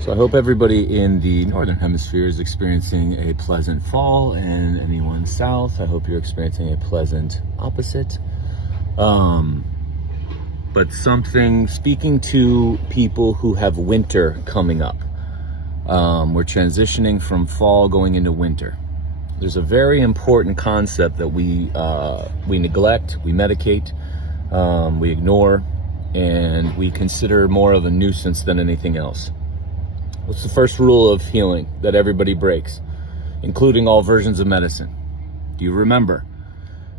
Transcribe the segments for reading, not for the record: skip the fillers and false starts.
So I hope everybody in the Northern Hemisphere is experiencing a pleasant fall, and anyone south, I hope you're experiencing a pleasant opposite. But speaking to people who have winter coming up, we're transitioning from fall going into winter. There's a very important concept that we neglect, we medicate, we ignore, and we consider more of a nuisance than anything else. What's the first rule of healing that everybody breaks, including all versions of medicine? Do you remember?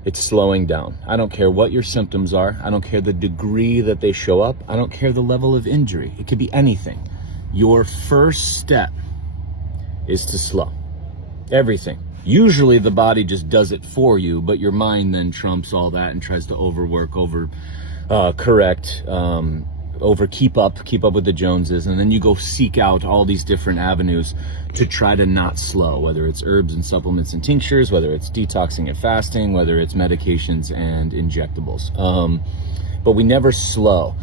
It's slowing down. I don't care what your symptoms are. I don't care the degree that they show up. I don't care the level of injury. It could be anything. Your first step is to slow everything. Usually the body just does it for you, but your mind then trumps all that and tries to overwork, correct, keep up with the Joneses, and then you go seek out all these different avenues to try to not slow, whether it's herbs and supplements and tinctures, whether it's detoxing and fasting, whether it's medications and injectables. But we never slow.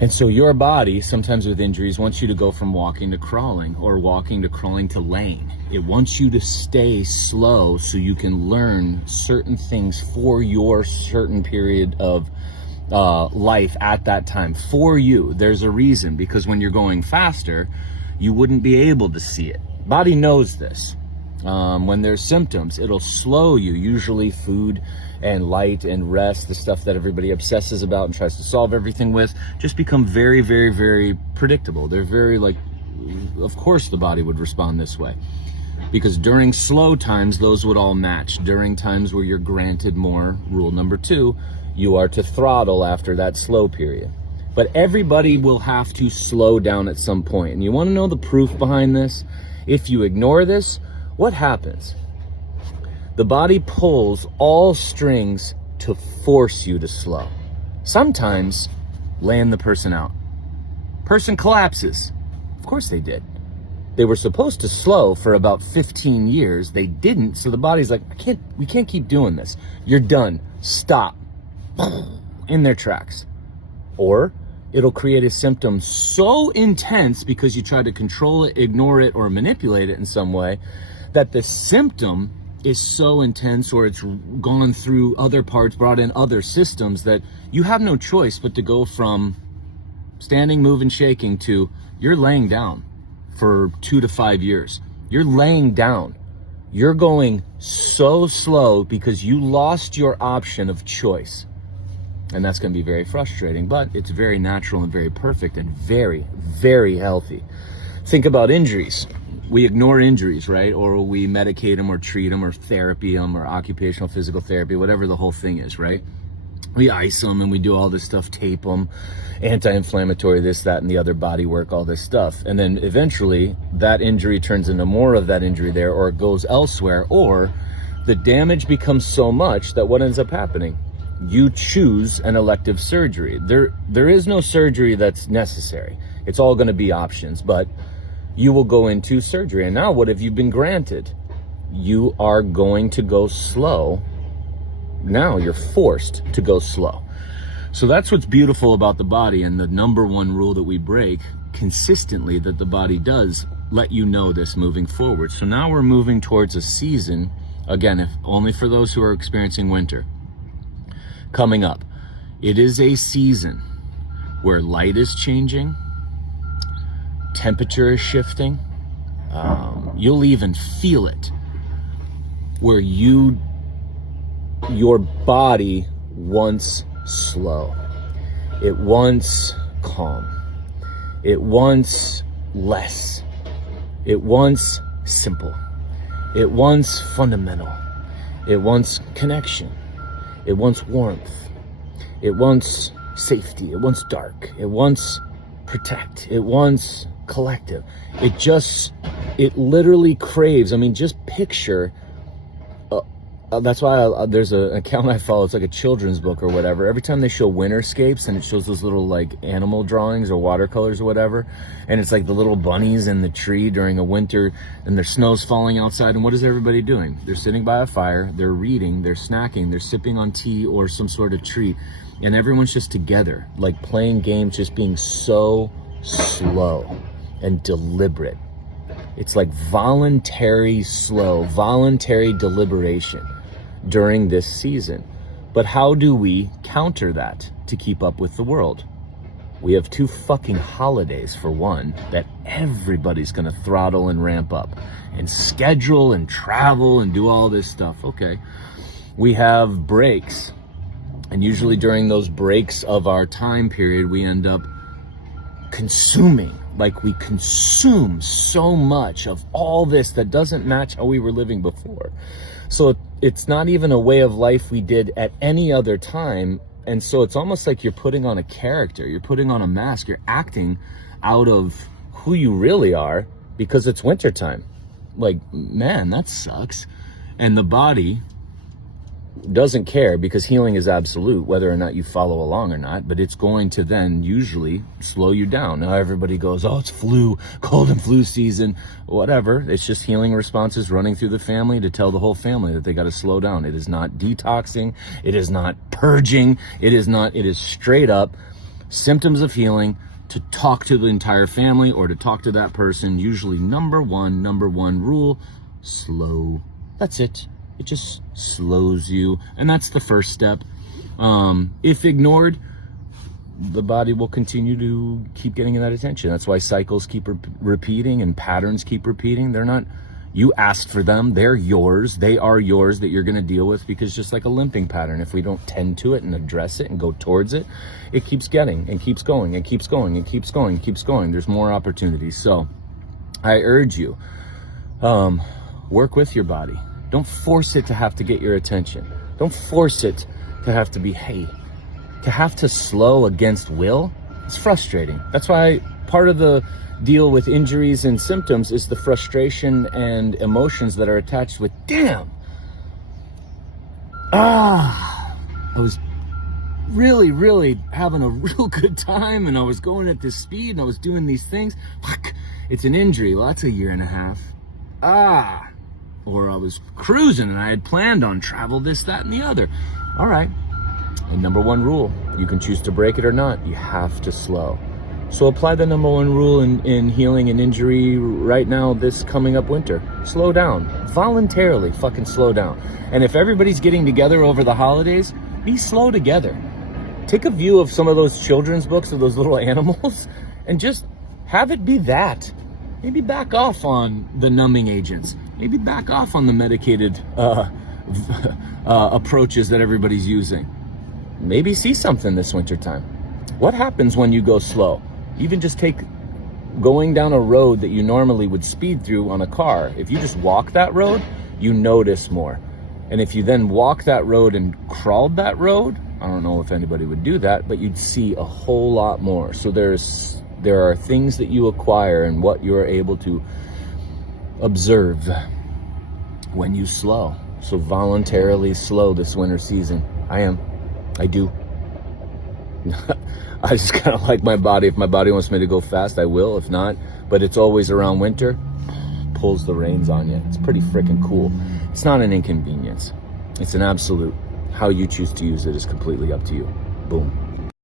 And so your body, sometimes with injuries, wants you to go from walking to crawling, or walking to crawling to laying. It wants you to stay slow so you can learn certain things for your certain period of life at that time. For you, there's a reason, because when you're going faster, you wouldn't be able to see it. Body knows this. When there's symptoms, it'll slow you. Usually food and light and rest, the stuff that everybody obsesses about and tries to solve everything with, just become very, very, very predictable. They're very of course the body would respond this way, because during slow times, those would all match. During times where you're granted more, rule number 2, you are to throttle after that slow period. But everybody will have to slow down at some point. And you want to know the proof behind this? If you ignore this, what happens? The body pulls all strings to force you to slow. Sometimes land the person out. Person collapses. Of course they did. They were supposed to slow for about 15 years. They didn't. So the body's like, we can't keep doing this. You're done. Stop. In their tracks. Or it'll create a symptom so intense because you try to control it, ignore it, or manipulate it in some way, that the symptom is so intense, or it's gone through other parts, brought in other systems, that you have no choice but to go from standing, moving, shaking to you're laying down for 2 to 5 years. You're laying down. You're going so slow because you lost your option of choice. And that's going to be very frustrating, but it's very natural and very perfect and very, very healthy. Think about injuries. We ignore injuries, right? Or we medicate them or treat them or therapy them or occupational physical therapy, whatever the whole thing is, right? We ice them and we do all this stuff, tape them, anti-inflammatory, this, that, and the other, body work, all this stuff. And then eventually that injury turns into more of that injury there, or it goes elsewhere, or the damage becomes so much that what ends up happening? You choose an elective surgery. There is no surgery that's necessary. It's all going to be options, but you will go into surgery. And now what have you been granted? You are going to go slow. Now you're forced to go slow. So that's what's beautiful about the body, and the number one rule that we break consistently, that the body does let you know this moving forward. So now we're moving towards a season, again, if only for those who are experiencing winter. Coming up, it is a season where light is changing, temperature is shifting. You'll even feel it, where your body wants slow. It wants calm. It wants less. It wants simple. It wants fundamental. It wants connection. It wants warmth. It wants safety. It wants dark. It wants protect. It wants collective. It literally craves. I mean, just picture. That's why there's an account I follow. It's like a children's book or whatever. Every time they show winterscapes and it shows those little like animal drawings or watercolors or whatever, and it's like the little bunnies in the tree during a winter and there's snow's falling outside, and what is everybody doing? They're sitting by a fire, they're reading, they're snacking, they're sipping on tea or some sort of treat, and everyone's just together, like playing games, just being so slow. and deliberate. It's like voluntary deliberation during this season. But how do we counter that to keep up with the world? We have 2 fucking holidays, for one, that everybody's gonna throttle and ramp up and schedule and travel and do all this stuff. Okay. We have breaks. And usually during those breaks of our time period, we end up consuming. Like, we consume so much of all this that doesn't match how we were living before. So it's not even a way of life we did at any other time. And so it's almost like you're putting on a character, you're putting on a mask, you're acting out of who you really are because it's wintertime. Like, man, that sucks. And the body doesn't care, because healing is absolute, whether or not you follow along or not, but it's going to then usually slow you down. Now everybody goes, oh, it's cold and flu season, whatever. It's just healing responses running through the family to tell the whole family that they got to slow down. It is not detoxing. It is not purging. It is straight up symptoms of healing to talk to the entire family or to talk to that person. Usually number one rule, slow. That's it. It just slows you. And that's the first step. If ignored, the body will continue to keep getting that attention. That's why cycles keep repeating and patterns keep repeating. They're not, you asked for them. They're yours. They are yours that you're going to deal with, because just like a limping pattern, if we don't tend to it and address it and go towards it, it keeps getting and keeps going and keeps going and keeps going and keeps going. There's more opportunities. So I urge you, work with your body. Don't force it to have to get your attention. Don't force it to have to be, hey, to have to slow against will. It's frustrating. That's why part of the deal with injuries and symptoms is the frustration and emotions that are attached with, damn, I was really having a real good time, and I was going at this speed and I was doing these things. Fuck, it's an injury. Well, that's a 1.5 years. Or I was cruising and I had planned on travel, this, that, and the other. All right. And number 1 rule, you can choose to break it or not. You have to slow. So apply the number 1 rule in healing an injury right now, this coming up winter. Slow down. Voluntarily fucking slow down. And if everybody's getting together over the holidays, be slow together. Take a view of some of those children's books of those little animals and just have it be that. Maybe back off on the numbing agents. Maybe back off on the medicated approaches that everybody's using. Maybe see something this wintertime. What happens when you go slow? Even just take going down a road that you normally would speed through on a car. If you just walk that road, you notice more. And if you then walk that road and crawled that road, I don't know if anybody would do that, but you'd see a whole lot more. So there are things that you acquire and what you are able to observe when you slow. So voluntarily slow this winter season. I do. I just kind of like my body. If my body wants me to go fast, I will. If not, but it's always around winter, pulls the reins on you. It's pretty freaking cool. It's not an inconvenience. It's an absolute. How you choose to use it is completely up to you. Boom.